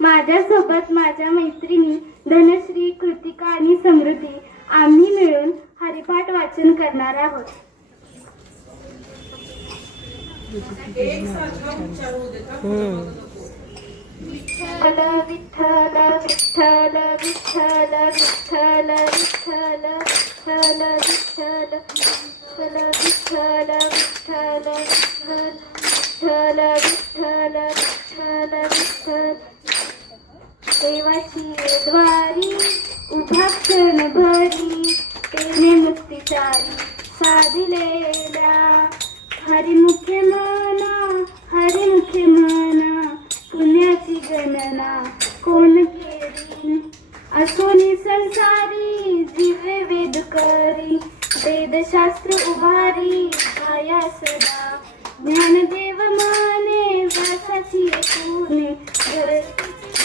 माझ्यासोबत माझ्या मैत्रिणी धनश्री, कृतिका आणि समृद्धी आम्ही मिळून हरिपाठ वाचन करणार आहोत. विठ्ठल विठ्ठल विठ्ठल विठ्ठल विठ्ठल विठ्ठल विठ्ठल विठ्ठल विठ्ठल विठ्ठल विठ्ठल विठ्ठल विठ्ठल विठ्ठल देवाची द्वारी उभा क्षण भरी तेने मुक्तीचारी साधिलेल्या हरिमुखे मना पुण्याची गणना कोण केली असोनी संसारी जीवे वेद करी वेदशास्त्र उभारी छाया सदा ज्ञानदेव माने व्यासाची पुणे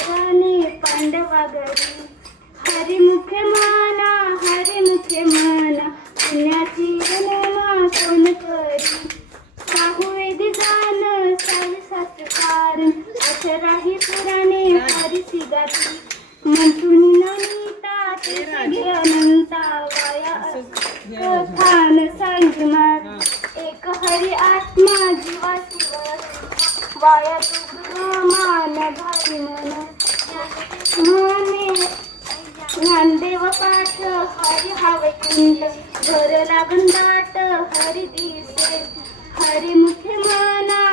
गाणे पांडवागरी हरिमुखे मना पुण्याची गणना कोण करी साहुवेदी जाण सावी शास्त्रकार अक्षराही पुराणे हरिसी गाती मंतुनी नमिता ते अनंता वाया कथान सांगणार एक हरी आत्मा जीवा शिव वाया मान भारी मने ज्ञानदेव पाठ हरी हावैकुंठ घर लागून दाट हरी दिसे हरिमुखे मना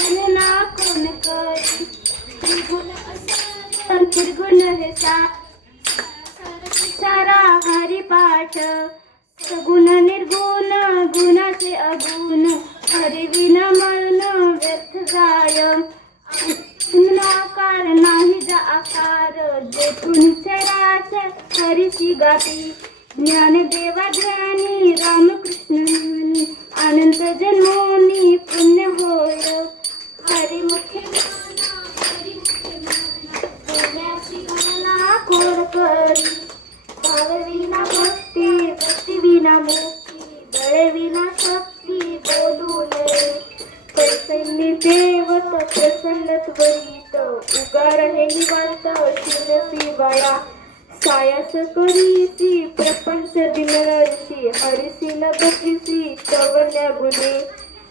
गणना कोण करी त्रिगुण हे सारा हरिपाठ सगुण निर्गुण गुणाचे अगुण हरि विना मन व्यर्थ जाय नाकार नाही जा आकार जेथून चराचर हरिची गाती ज्ञानदेवा ध्यानी रामकृष्ण मुनी अनंत जन्मोनी पुण्य होय हरिमुखे पुण्याची गणना कोण करी भाव विना भक्ती विना मुक्ती बळे विना शक्ती बोलू नये प्रसन्न देवत प्रसन्न त्वरित उगार हे निवांत शिरसी बळा सायास करीसी प्रपंच दिनरशी हरिसी न बत्रीसी चवण्या गुणे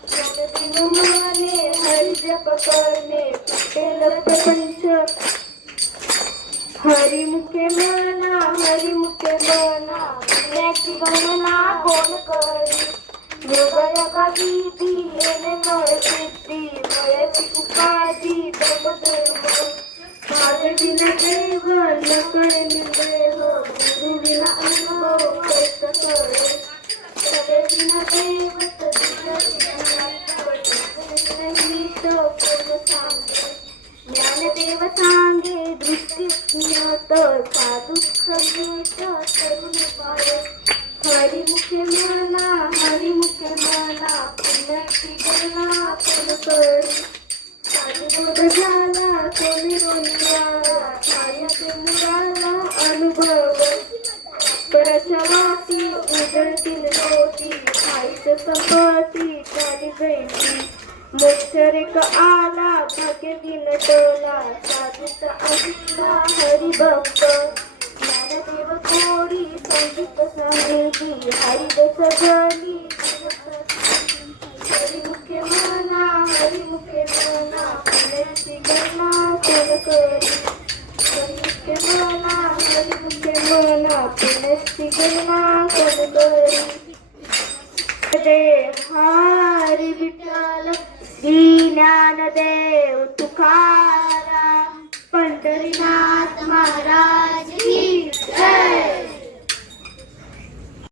जगदिन माने हरि जप करणे पटेल प्रपंच हरिमुखे मना पुण्याची गणना कोण करी योगया विधी येणे नळ सिद्धी वयाची उपाधी धर्म माझे विना देव न करे निर्देह गुरु विना अनुभव कैस करे सदे विना देव कोण सांगे ज्ञानदेव सांगे दृष्टी ज्ञात साधु संगीत तरुण पाय हरिमुखे मना पुण्याची गणना कोण करी साधुबोध झाला कोणी रोनियाला छाया मुराला अनुभव परशवासी उजळतील ज्योती खाईच संपत्ती त्याने जयंती मोक्षरेख आला भाग्य दिन टोला साधूचा अहिला हरिभक्त ज्ञानदेव थोडी संगीत सांगितली हरिदस झाली हरिमुखे मना पुण्याची गणना कोण करी हरिमुखे मना पुण्याची गणना कोण करी हरी विठ्ठल श्री ज्ञानदेव तुकाराम